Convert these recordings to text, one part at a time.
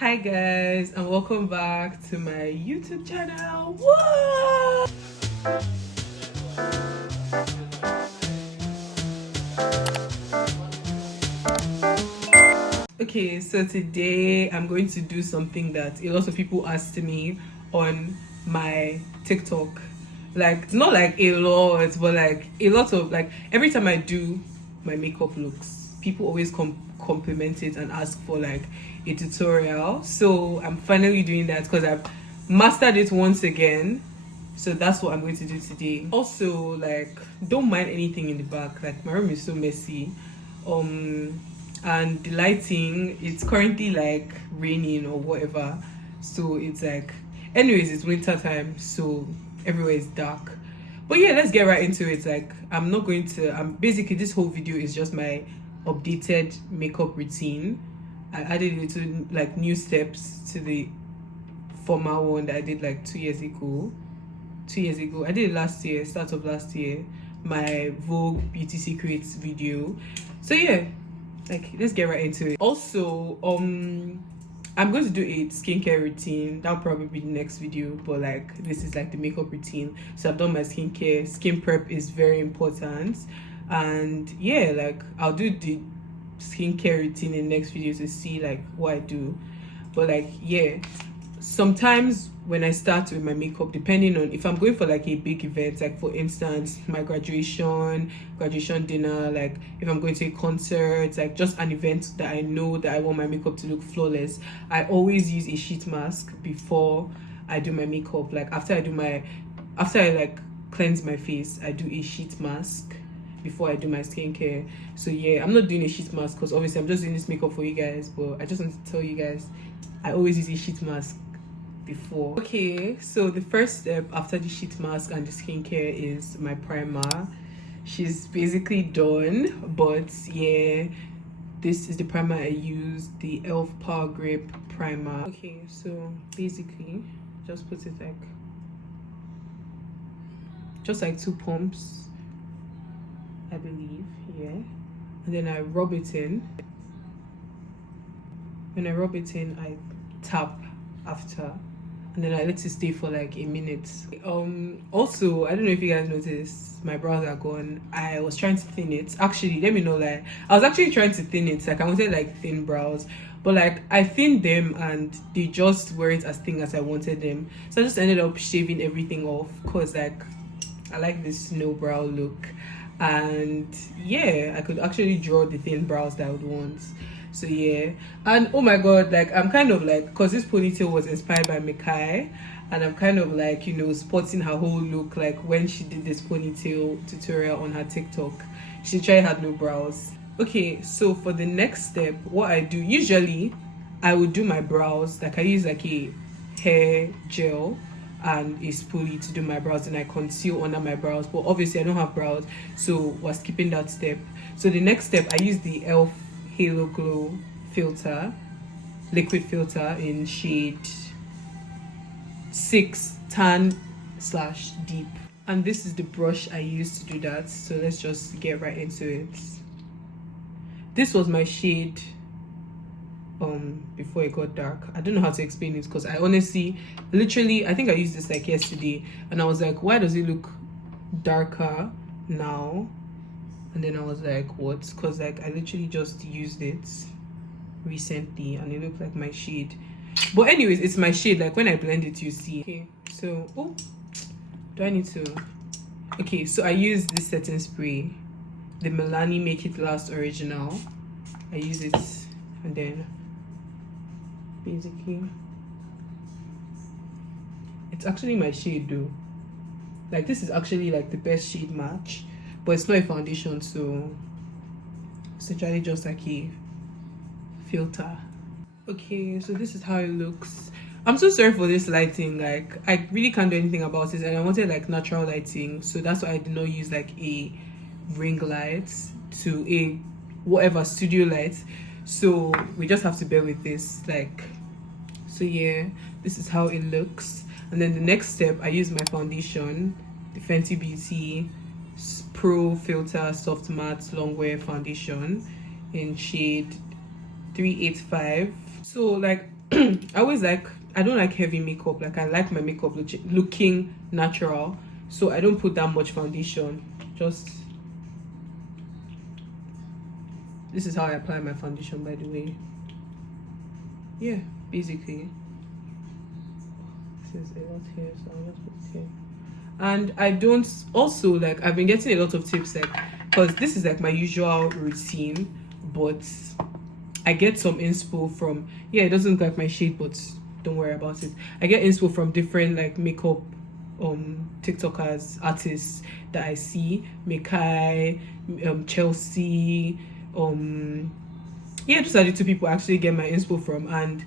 Hi guys, and welcome back to my YouTube channel. Whoa! Okay, so today I'm going to do something that a lot of people asked me on my TikTok. Like, not like a lot, but like a lot of, like, every time I do my makeup looks, people always compliment it and ask for like a tutorial. So I'm finally doing that because I've mastered it once again. So that's what I'm going to do today. Also, like, don't mind anything in the back. Like, my room is so messy. And the lighting, it's currently like raining or whatever. So it's like, anyways, it's winter time, so everywhere is dark. But yeah, let's get right into it. Like, I'm basically, this whole video is just my updated makeup routine. I added little like new steps to the former one that I did like 2 years ago. I did it last year, start of last year, my Vogue Beauty Secrets video. So yeah, like, let's get right into it. Also, I'm going to do a skincare routine. That'll probably be the next video, but like, this is like the makeup routine. So I've done my skincare. Skin prep is very important. And yeah, like, I'll do the skincare routine in the next video to see like what I do. But like, yeah, sometimes when I start with my makeup, depending on if I'm going for like a big event, like for instance my graduation dinner, like if I'm going to a concert, like just an event that I know that I want my makeup to look flawless, I always use a sheet mask before I do my makeup. Like after I like cleanse my face, I do a sheet mask before I do my skincare. So yeah, I'm not doing a sheet mask because obviously I'm just doing this makeup for you guys, but I just want to tell you guys I always use a sheet mask before. Okay, so the first step after the sheet mask and the skincare is my primer. She's basically done, but yeah, this is the primer I use, the e.l.f. Power Grip primer. Okay, so basically just put it like just like 2 pumps, I believe, yeah, and then I rub it in. When I rub it in, I tap after, and then I let it stay for like a minute. Also, I don't know if you guys noticed, my brows are gone. I was trying to thin it. Actually, let me know, like, I was actually trying to thin it. Like, I wanted like thin brows, but like I thinned them and they just weren't as thin as I wanted them. So I just ended up shaving everything off because like I like this snow brow look, and yeah, I could actually draw the thin brows that I would want. So yeah, and oh my god, like I'm kind of like, because this ponytail was inspired by Mikai, and I'm kind of like, you know, spotting her whole look. Like when she did this ponytail tutorial on her TikTok, she tried had no brows. Okay, so for the next step, what I do usually, I would do my brows. Like I use like a hair gel and a spoolie to do my brows, and I conceal under my brows, but obviously I don't have brows, so we're skipping that step. So the next step, I use the e.l.f. Halo Glow filter, liquid filter in shade 6 tan/deep, and this is the brush I use to do that. So let's just get right into it. This was my shade before it got dark. I don't know how to explain it because I honestly, literally, I think I used this like yesterday and I was like, why does it look darker now? And then I was like, what? Because like I literally just used it recently and it looked like my shade. But anyways, it's my shade. Like when I blend it, you see. Okay, so oh, do I need to? Okay, so I use this setting spray, the Milani Make It Last Original. I use it, and then basically it's actually my shade though. Like this is actually like the best shade match, but it's not a foundation, so it's actually just like a filter. Okay, so this is how it looks. I'm so sorry for this lighting. Like I really can't do anything about it, and I wanted like natural lighting, so that's why I did not use like a ring light to a whatever studio light. So we just have to bear with this. Like, so yeah, this is how it looks. And then the next step, I use my foundation, the Fenty Beauty Pro Filter Soft Matte Longwear Foundation in shade 385. So like I don't like heavy makeup. Like I like my makeup looking natural, so I don't put that much foundation. Just this is how I apply my foundation, by the way. Yeah, basically. This is a lot here, so I'll just put it here. And I don't also like, I've been getting a lot of tips, like, because this is like my usual routine, but I get some inspo from, yeah, it doesn't look like my shade, but don't worry about it. I get inspo from different like makeup TikTokers, artists that I see, Mekai, Chelsea, yeah, those are the two people I actually get my inspo from, and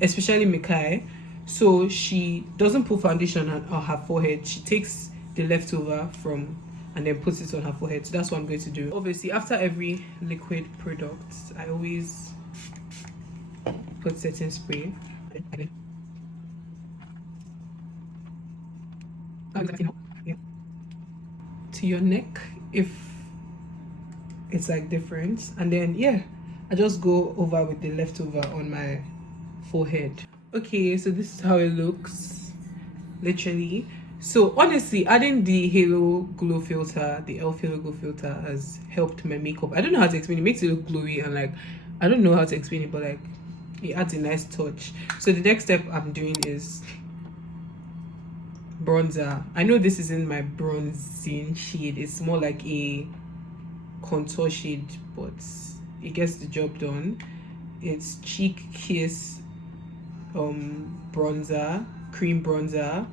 especially Mekai. So she doesn't put foundation on her forehead. She takes the leftover from and then puts it on her forehead. So that's what I'm going to do. Obviously, after every liquid product, I always put setting spray. To your neck, if it's like different, and then yeah, I just go over with the leftover on my forehead. Okay, so this is how it looks, literally. So honestly, adding the Halo Glow filter, the e.l.f. Halo Glow filter, has helped my makeup. I don't know how to explain it. It makes it look glowy, and like, I don't know how to explain it, but like, it adds a nice touch. So the next step I'm doing is bronzer. I know this isn't my bronzing shade. It's more like a contour shade, but it gets the job done. It's Cheek Kiss bronzer, cream bronzer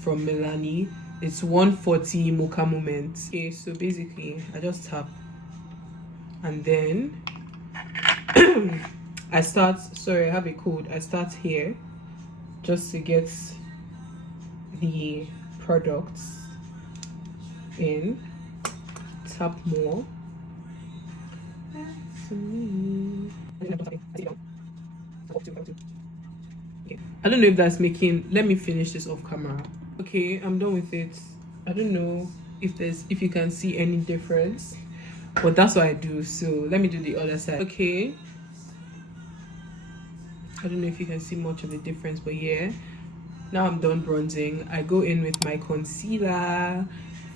from Milani. It's 140 Mocha Moment. Okay, so basically I just tap, and then I start, sorry, I have a code. I start here just to get the products in, tap more. I don't know if that's making, let me finish this off camera. Okay, I'm done with it. I don't know if you can see any difference, but that's what I do. So let me do the other side. Okay, I don't know if you can see much of a difference, but yeah, now I'm done bronzing. I go in with my concealer,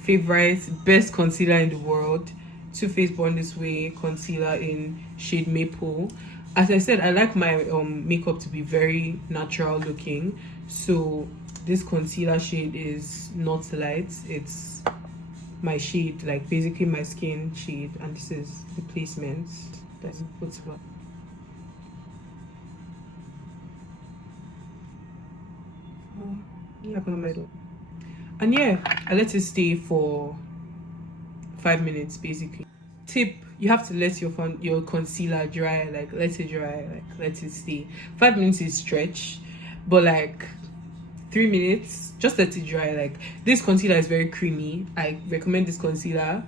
favorite, best concealer in the world, Too Faced Born This Way concealer in shade Maple. As I said, I like my makeup to be very natural looking, so this concealer shade is not light. It's my shade, like basically my skin shade, and this is the placement that puts what. And yeah, I let it stay for 5 minutes basically. Tip: you have to let your concealer dry, like let it dry, like let it stay. 5 minutes is stretch, but like 3 minutes, just let it dry. Like this concealer is very creamy. I recommend this concealer,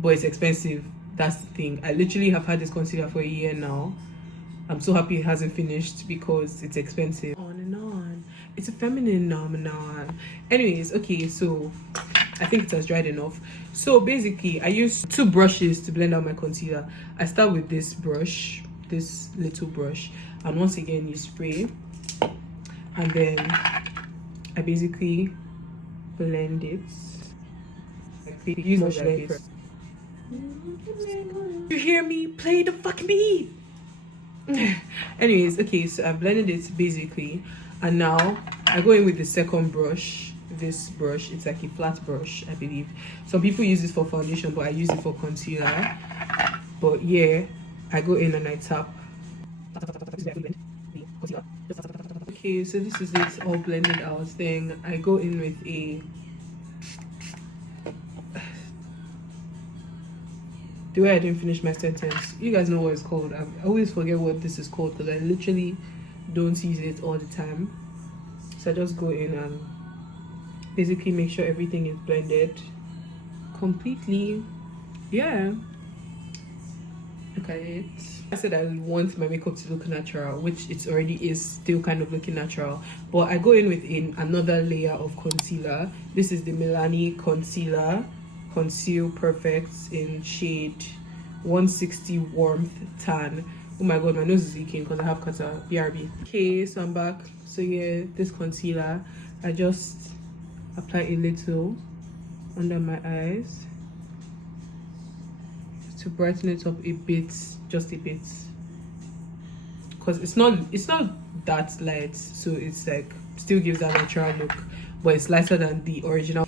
but it's expensive. That's the thing. I literally have had this concealer for a year now. I'm so happy it hasn't finished because it's expensive. On and on. It's a feminine phenomenon. Anyways, okay, so I think it has dried enough. So basically, I use 2 brushes to blend out my concealer. I start with this brush, this little brush, and once again you spray, and then I basically blend it. Use my face. You hear me? Play the fucking beat. Anyways, okay, so I blended it basically, and now I go in with the second brush. This brush, it's like a flat brush, I believe. Some people use this for foundation, but I use it for concealer. But yeah, I go in and I tap. Okay, so this is it all blended out. Then I go in with a, the way I didn't finish my sentence, you guys know what it's called. I always forget what this is called because I literally don't use it all the time. So I just go in and basically make sure everything is blended completely. Yeah, look at it. I said I want my makeup to look natural, which it already is still kind of looking natural, but I go in with another layer of concealer. This is the Milani concealer, Conceal Perfect in shade 160 Warmth Tan Oh my god, my nose is leaking because I have kata. BRB. Okay, so I'm back. So yeah, this concealer, I just apply a little under my eyes to brighten it up a bit, just a bit, because it's not that light, so it's like still gives that natural look, but it's lighter than the original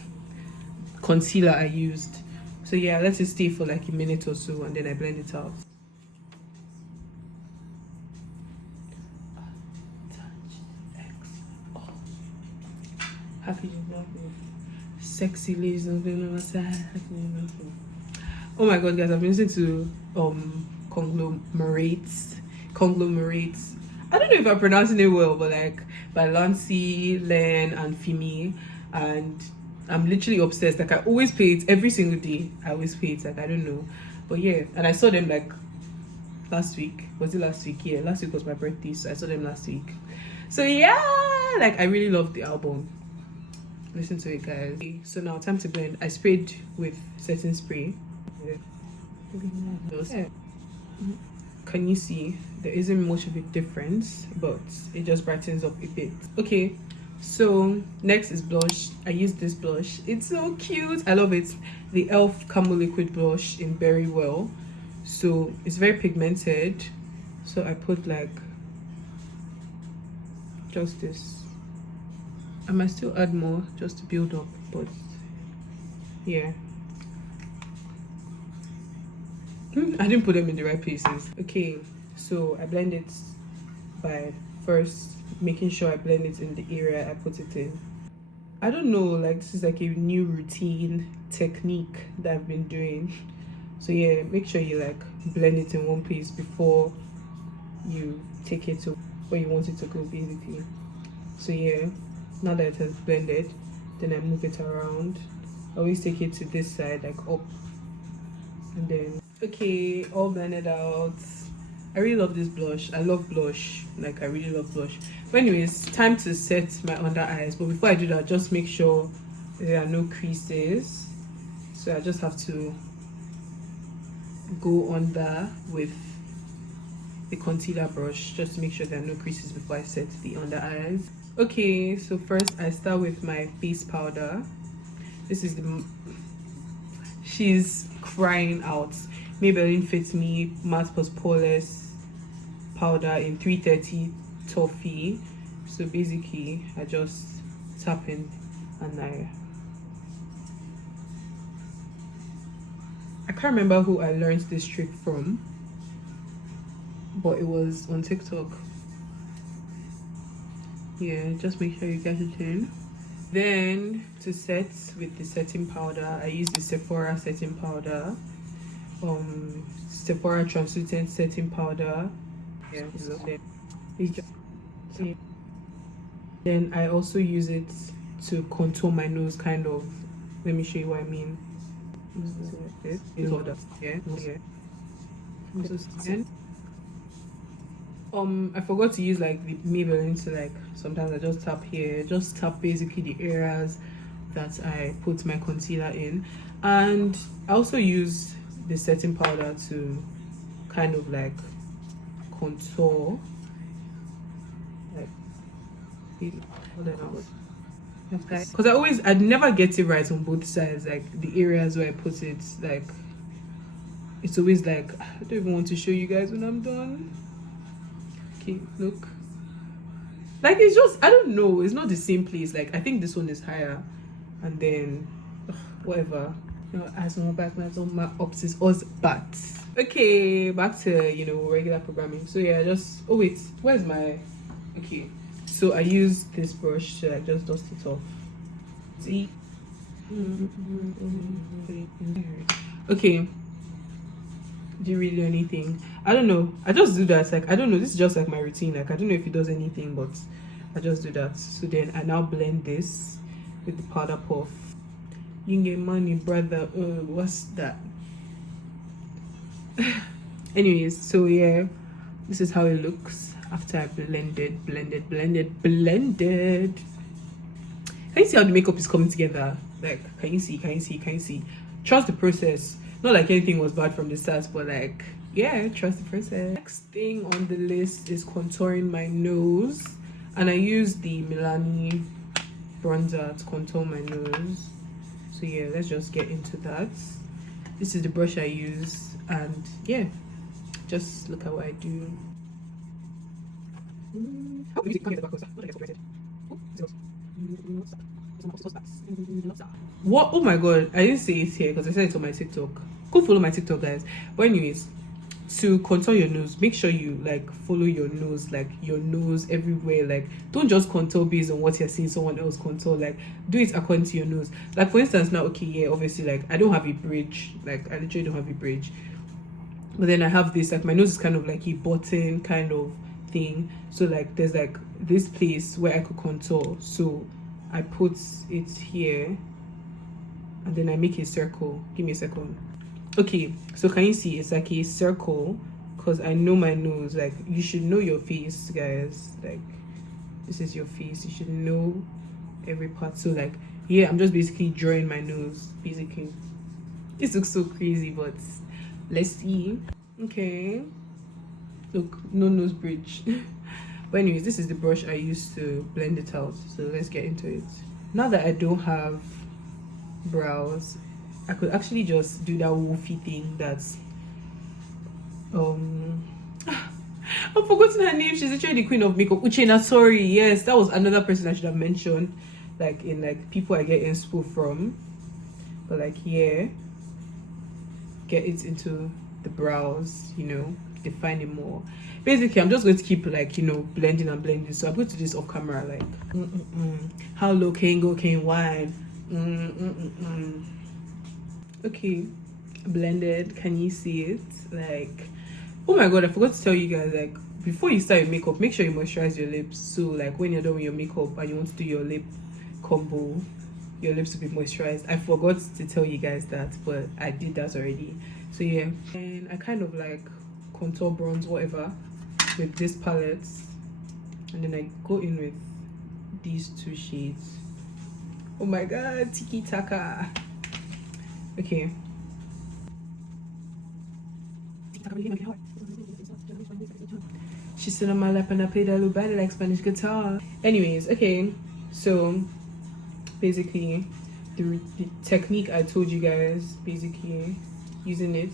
concealer I used. So yeah, let it stay for like a minute or so, and then I blend it out. Happy sexy ladies on the side. Oh my god, guys, I've been listening to conglomerates. I don't know if I'm pronouncing it well, but like by Lancy, Len, and Fimi, and I'm literally obsessed. Like I always play it every single day. I always play it. Like I don't know, but yeah. And I saw them like last week. Was it last week? Yeah, last week was my birthday, so I saw them last week. So yeah, like I really love the album. Listen to it, guys. Okay, so now time to blend. I sprayed with setting spray. Yeah. Can you see there isn't much of a difference, but it just brightens up a bit. Okay, so next is blush. I use this blush. It's so cute. I love it. The Elf Camo Liquid Blush in Berry Well. So it's very pigmented, so I put like just this. I might still add more just to build up, but yeah. I didn't put them in the right places. Okay, so I blend it by first making sure I blend it in the area I put it in. I don't know, like this is like a new routine technique that I've been doing. So yeah, make sure you like blend it in one place before you take it to where you want it to go, basically. So yeah, now that it has blended, then I move it around. I always take it to this side, like up, and then okay, all blended out. I really love this blush. I love blush, like I really love blush. But anyways, time to set my under eyes. But before I do that, just make sure there are no creases. So I just have to go under with the concealer brush just to make sure there are no creases before I set the under eyes. Okay, so first I start with my face powder. This is the she's crying out Maybelline Fit Me matte+poreless powder in 330 toffee. So basically I just tap in and I can't remember who I learned this trick from, but it was on TikTok. Yeah, just make sure you get it in. Then to set with the setting powder, I use the Sephora setting powder, Sephora translucent setting powder. Yeah, then I also use it to contour my nose, kind of. Let me show you what I mean. I forgot to use like the Maybelline, so like sometimes I just tap here, just tap basically the areas that I put my concealer in. And I also use the setting powder to kind of like contour, like because I never get it right on both sides, like the areas where I put it, like it's always like I don't even want to show you guys when I'm done. Okay, look, like it's just I don't know, it's not the same place. Like I think this one is higher, and then whatever, you know, as on my back, as on my ups is us, but okay, back to, you know, regular programming. So yeah, just oh wait, where's my okay, so I use this brush to like just dust it off. See, okay, do you really do anything? I don't know, I just do that. Like I don't know, this is just like my routine. Like I don't know if it does anything, but I just do that. So then I now blend this with the powder puff. You get money, brother. What's that? Anyways, so yeah, this is how it looks after I blended. Can you see how the makeup is coming together? Like, can you see? Trust the process. Not like anything was bad from the start, but like yeah, trust the process. Next thing on the list is contouring my nose, and I use the Milani bronzer to contour my nose. So yeah, let's just get into that. This is the brush I use, and yeah, just look at what I do. What? Oh my god, I didn't say it here because I said it on my TikTok. Go follow my TikTok, guys. But anyways, to contour your nose, make sure you like follow your nose, like your nose everywhere. Like, don't just contour based on what you're seeing someone else contour. Like, do it according to your nose. Like, for instance, now, okay, yeah, obviously, like, I don't have a bridge. Like, I literally don't have a bridge. But then I have this, like, my nose is kind of like a button kind of thing. So like, there's like this place where I could contour. So I put it here, and then I make a circle. Give me a second. Okay, so can you see it's like a circle? Because I know my nose. Like, you should know your face, guys. Like, this is your face, you should know every part. So like, yeah, I'm just basically drawing my nose, basically. This looks so crazy, but let's see. Okay, look, no nose bridge. But anyways, this is the brush I use to blend it out. So let's get into it. Now that I don't have brows, I could actually just do that woofy thing that's I've forgotten her name. She's literally the queen of makeup. Uchenna, sorry. Yes, that was another person I should have mentioned, like in like people I get inspo from. But like, yeah, get it into the brows, you know, define it more. Basically, I'm just going to keep like, you know, blending and blending. So I'm going to do this off camera, like how low can go, can wine. Okay, blended. Can you see it? Like, oh my god, I forgot to tell you guys, like, before you start your makeup, make sure you moisturize your lips. So like, when you're done with your makeup and you want to do your lip combo, your lips will be moisturized. I forgot to tell you guys that, but I did that already. So yeah, and I kind of like contour bronze whatever with this palette, and then I go in with these two shades. Oh my god, tiki taka. Okay, she stood on my lap and I played a little bit like Spanish guitar. Anyways, okay, so basically the technique I told you guys, basically using it.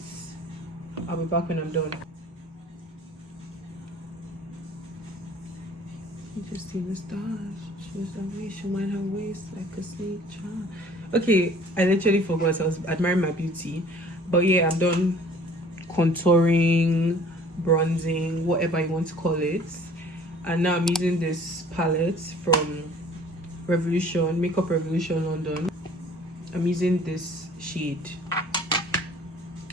I'll be back when I'm done. Just see the stars. She was the way she wind her waist like a snake charm. Okay, I literally forgot I was admiring my beauty. But yeah, I'm done contouring, bronzing, whatever you want to call it. And now I'm using this palette from Revolution, Makeup Revolution London. I'm using this shade,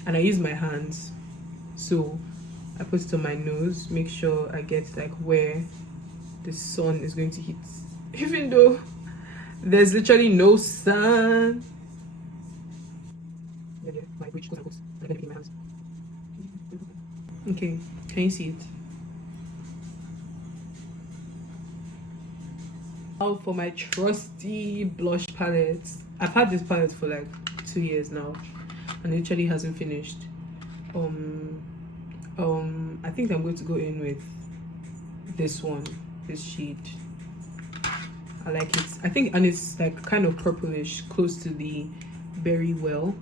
and I use my hands. So I put it on my nose, make sure I get like where the sun is going to hit, even though there's literally no sun. Okay, can you see it? Now for my trusty blush palette. I've had this palette for like 2 years now, and it literally hasn't finished. I think I'm going to go in with this one, this shade. I like it. I think, and it's like kind of purplish, close to the Berry Well.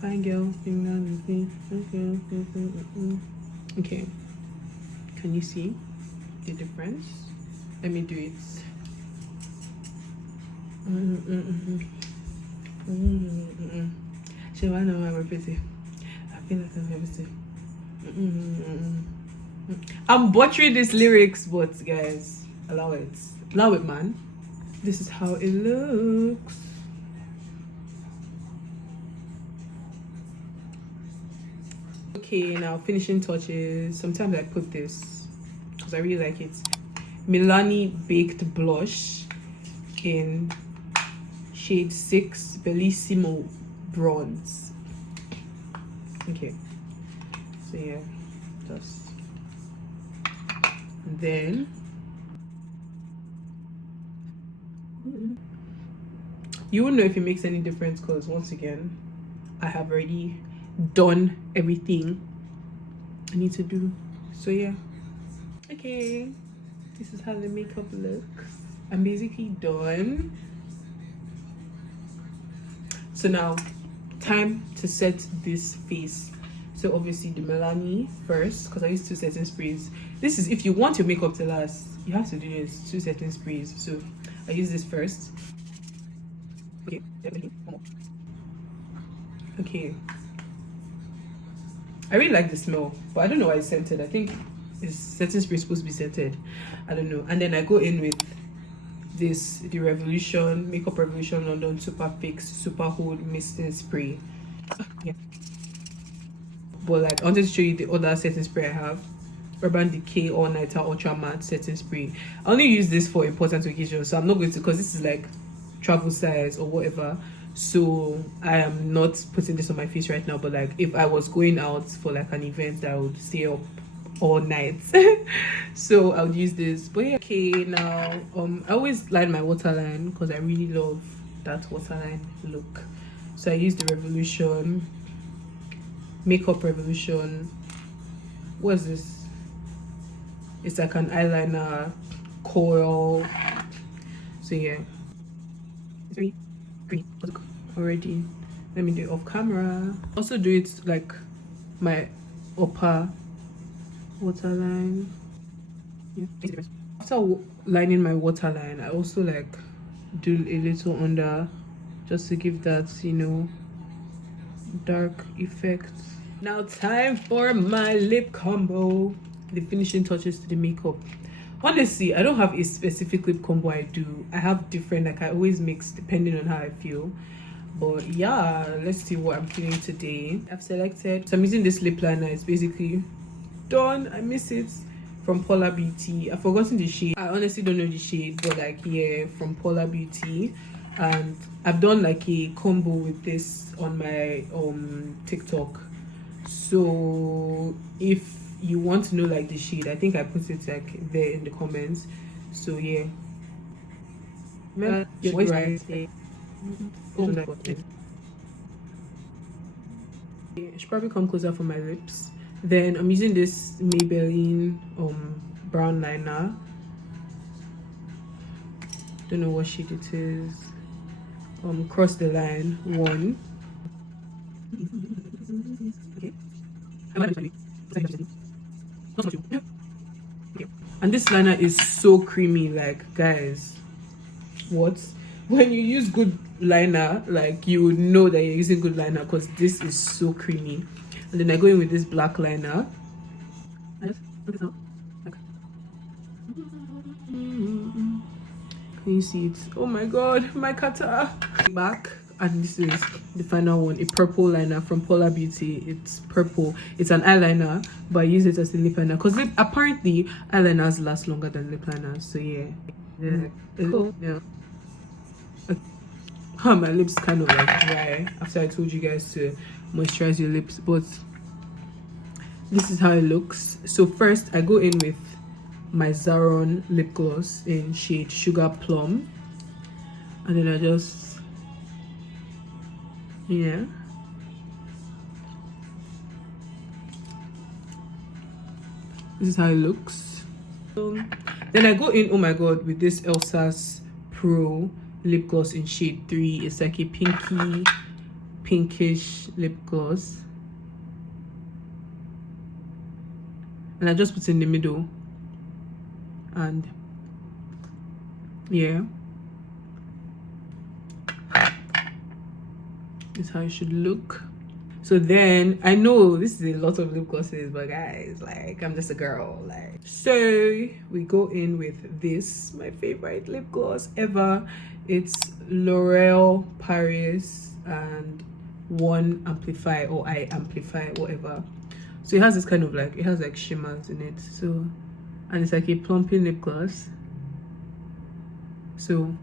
Fine girl. Okay, can you see the difference? Let me do it. She wanna know I'm pretty. I feel like I'm pretty. I'm butchering these lyrics, but guys, allow it. Allow it, man. This is how it looks. Okay, now finishing touches. Sometimes I put this because I really like it. Milani Baked Blush in shade 6, Bellissimo Bronze. Okay, so yeah, just then you won't know if it makes any difference because once again I have already done everything I need to do. So yeah. Okay, this is how the makeup looks. I'm basically done. So now, time to set this face. So obviously the Milani first, because I use 2 setting sprays. This is if you want your makeup to last, you have to do this 2 setting sprays. So I use this first. Okay, okay. I really like the smell, but I don't know why it's scented. I think it's setting spray supposed to be scented. I don't know. And then I go in with this, the Revolution Makeup Revolution London Superfix Super Hold Misting Spray. Yeah. But like I wanted to show you the other setting spray I have. Urban Decay All Nighter Ultra Matte Setting Spray. I only use this for important occasions, so I'm not going to, because this is like travel size or whatever. So I am not putting this on my face right now, but like if I was going out for like an event that I would stay up all night, so I would use this. But yeah, okay, now I always line my waterline because I really love that waterline look. So I use the Revolution Makeup Revolution. What is this? It's like an eyeliner coil. So yeah, it's very green already. Let me do it off camera. Also do it like my upper waterline. Yeah. After lining my waterline, I also like do a little under, just to give that, you know, dark effect. Now time for my lip combo, the finishing touches to the makeup. Honestly, I don't have a specific lip combo I do. I have different, like I always mix depending on how I feel. But yeah, let's see what I'm feeling today. I've selected, so I'm using this lip liner. It's basically done. I miss it, from Polar Beauty. I've forgotten the shade. I honestly don't know the shade, but like yeah, from Polar Beauty. And I've done like a combo with this on my TikTok. So if you want to know like the shade, I think I put it like there in the comments. So yeah, right. I should probably come closer for my lips. Then I'm using this Maybelline brown liner. Don't know what shade it is. Cross the line 1. And this liner is so creamy, like guys, what? When you use good liner, like you would know that you're using good liner, because this is so creamy. And then I go in with this black liner. Can you see it? Oh my god, my cutter. Back, and this is the final one, a purple liner from Polar Beauty. It's purple. It's an eyeliner, but I use it as a lip liner because apparently eyeliners last longer than lip liners. So yeah, cool. Yeah. My lips kind of like dry after I told you guys to moisturize your lips, but this is how it looks. So first I go in with my Zaron lip gloss in shade Sugar Plum, and then I just, yeah, this is how it looks. Then I go in, oh my god, with this Elsa's Pro lip gloss in shade 3. It's like a pinkish lip gloss, and I just put it in the middle. And yeah, this is how it should look. So then I know this is a lot of lip glosses, but guys, like I'm just a girl, like. So we go in with this, my favorite lip gloss ever. It's L'Oreal Paris and One Amplify, or I Amplify, whatever. So it has this kind of like, it has like shimmers in it. So, and it's like a plumping lip gloss. So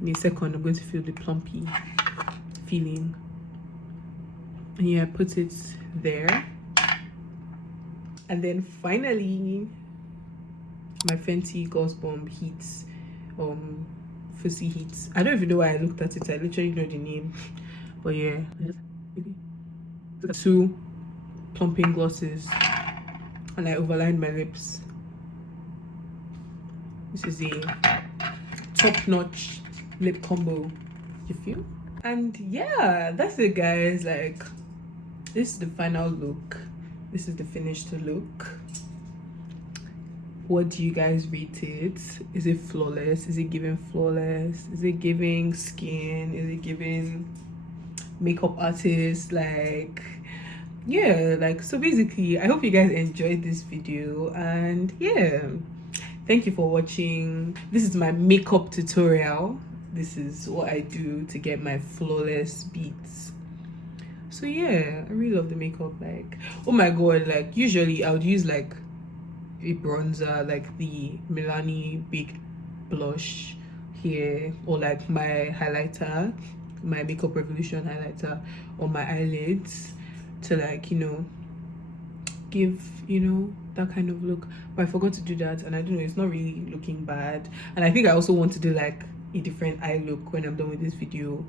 in a second I'm going to feel the plumpy feeling. And yeah, I put it there. And then finally my Fenty Gloss Bomb Heats, Fuzzy Heats. I don't even know why I looked at it. I literally know the name, but yeah, 2 plumping glosses, and I overlined my lips. This is a top-notch lip combo, you feel? And yeah, that's it, guys. Like, this is the final look. This is the finished look. What do you guys rate it? Is it flawless? Is it giving flawless? Is it giving skin? Is it giving makeup artist? Like, yeah, like, so basically I hope you guys enjoyed this video, and yeah, thank you for watching. This is my makeup tutorial. This is what I do to get my flawless beats. So yeah, I really love the makeup. Like, oh my god, like usually I would use like a bronzer, like the Milani Big Blush here, or like my highlighter, my Makeup Revolution highlighter on my eyelids to, like, you know, give, you know, that kind of look. But I forgot to do that, and I don't know, it's not really looking bad. And I think I also want to do like a different eye look when I'm done with this video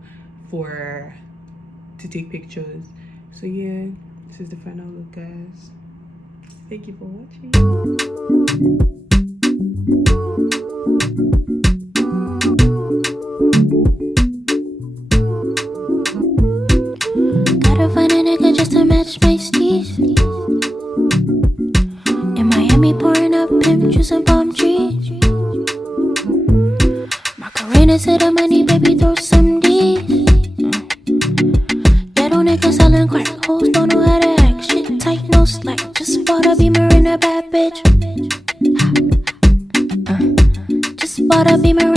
to take pictures. So yeah, this is the final look, guys. Thank you for watching. Gotta find a nigga just to match my steez. In Miami, pouring up pimp juice and palm trees. Macarena to the money, baby, throw some D's. That old nigga selling crack, hoes don't know how to act. Shit tight, no slack. Just bought a Beamer in a bad bitch. Just bought a Beamer